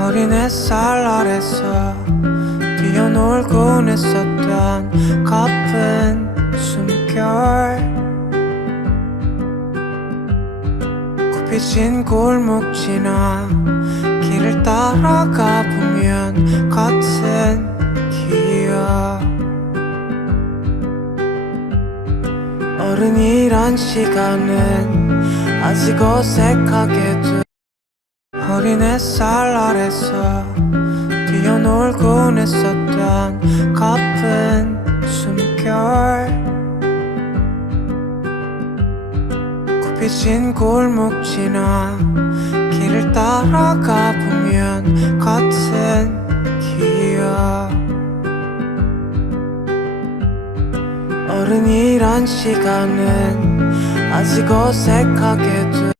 어린 햇살 아래서 뛰어놀곤 했었던 가쁜 숨결. 굽이진 골목 지나 길을 따라가 보면 같은 기억. 어른이란 시간은 아직 어색하게 돼 어린 햇살 아래서 뛰어놀곤 했었던 가쁜 숨결. 굽이진 골목 지나 길을 따라가 보면 같은 기억. 어른이란 시간은 아직 어색하게 돼